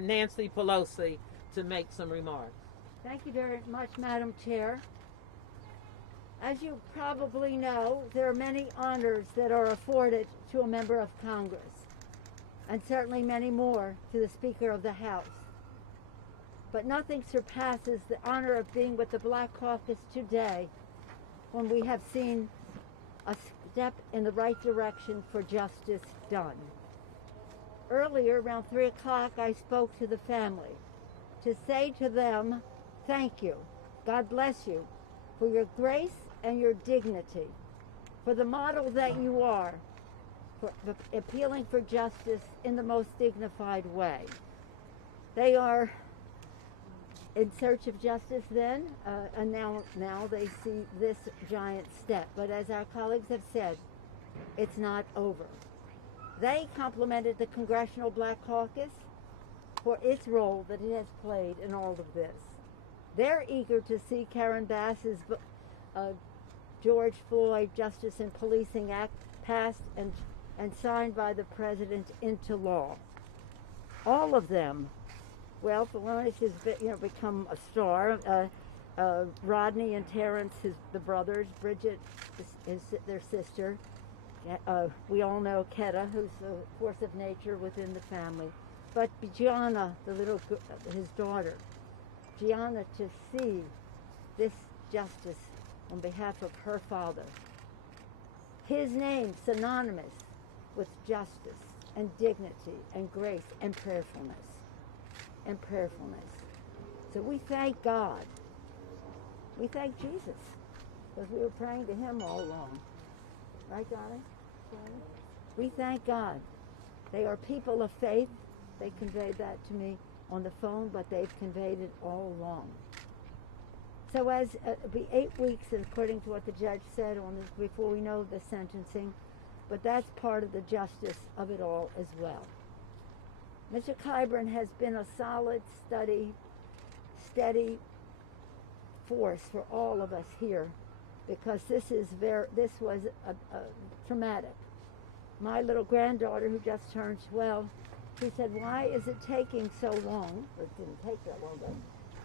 Nancy Pelosi to make some remarks. Thank you very much, Madam Chair. As you probably know, there are many honors that are afforded to a member of Congress, and certainly many more to the Speaker of the House. But nothing surpasses the honor of being with the Black Caucus today when we have seen a step in the right direction for justice done. Earlier, around 3 o'clock, I spoke to the family to say to them, thank you, God bless you, for your grace and your dignity, for the model that you are, for appealing for justice in the most dignified way. They are in search of justice then, and now they see this giant step. But as our colleagues have said, it's not over. They complimented the Congressional Black Caucus for its role that it has played in all of this. They're eager to see Karen Bass's George Floyd Justice and Policing Act passed and signed by the President into law. All of them. Well, Pelosi has become a star. Rodney and Terrence, the brothers. Bridget is their sister. We all know Ketta, who's a force of nature within the family. But Gianna, his daughter, Gianna, to see this justice on behalf of her father. His name synonymous with justice and dignity and grace and prayerfulness. So we thank God. We thank Jesus, because we were praying to him all along. Right, Donnie? We thank God. They are people of faith. They conveyed that to me on the phone, but they've conveyed it all along. So as it'll be 8 weeks, according to what the judge said on this, before we know the sentencing, but that's part of the justice of it all as well. Mr. Clyburn has been a solid, steady force for all of us here, because this was a traumatic. My little granddaughter, who just turned 12, she said, why is it taking so long? It didn't take that long, but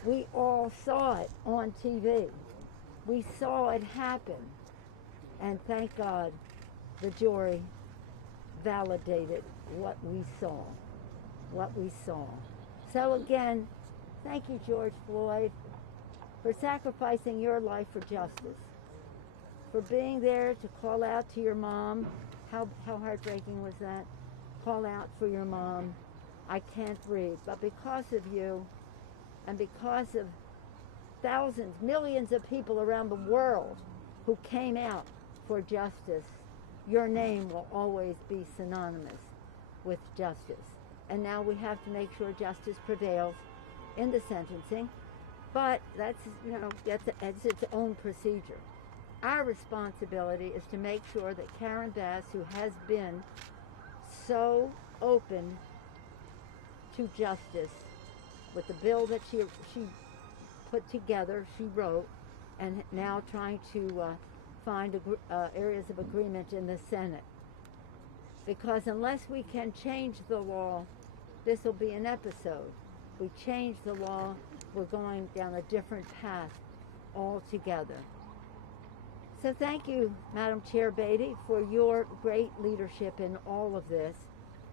we all saw it on TV. We saw it happen. And thank God the jury validated what we saw. So again, thank you, George Floyd, for sacrificing your life for justice, for being there to call out to your mom. How heartbreaking was that? Call out for your mom. I can't breathe. But because of you, and because of thousands, millions of people around the world who came out for justice, your name will always be synonymous with justice. And now we have to make sure justice prevails in the sentencing, but that's its own procedure. Our responsibility is to make sure that Karen Bass, who has been so open to justice with the bill that she put together, she wrote, and now trying to find areas of agreement in the Senate. Because unless we can change the law, this will be an episode. We change the law, we're going down a different path altogether. So thank you, Madam Chair Beatty, for your great leadership in all of this,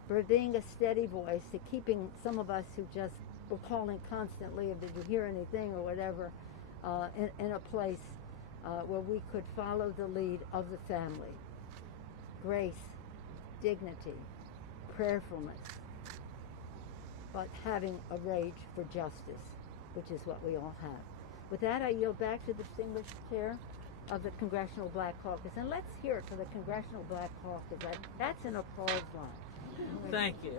for being a steady voice, to keeping some of us who just were calling constantly, did you hear anything or whatever, in a place where we could follow the lead of the family. Grace, dignity, prayerfulness, but having a rage for justice, which is what we all have. With that, I yield back to the distinguished chair of the Congressional Black Caucus. And let's hear it for the Congressional Black Caucus. That's an applause line. Thank you.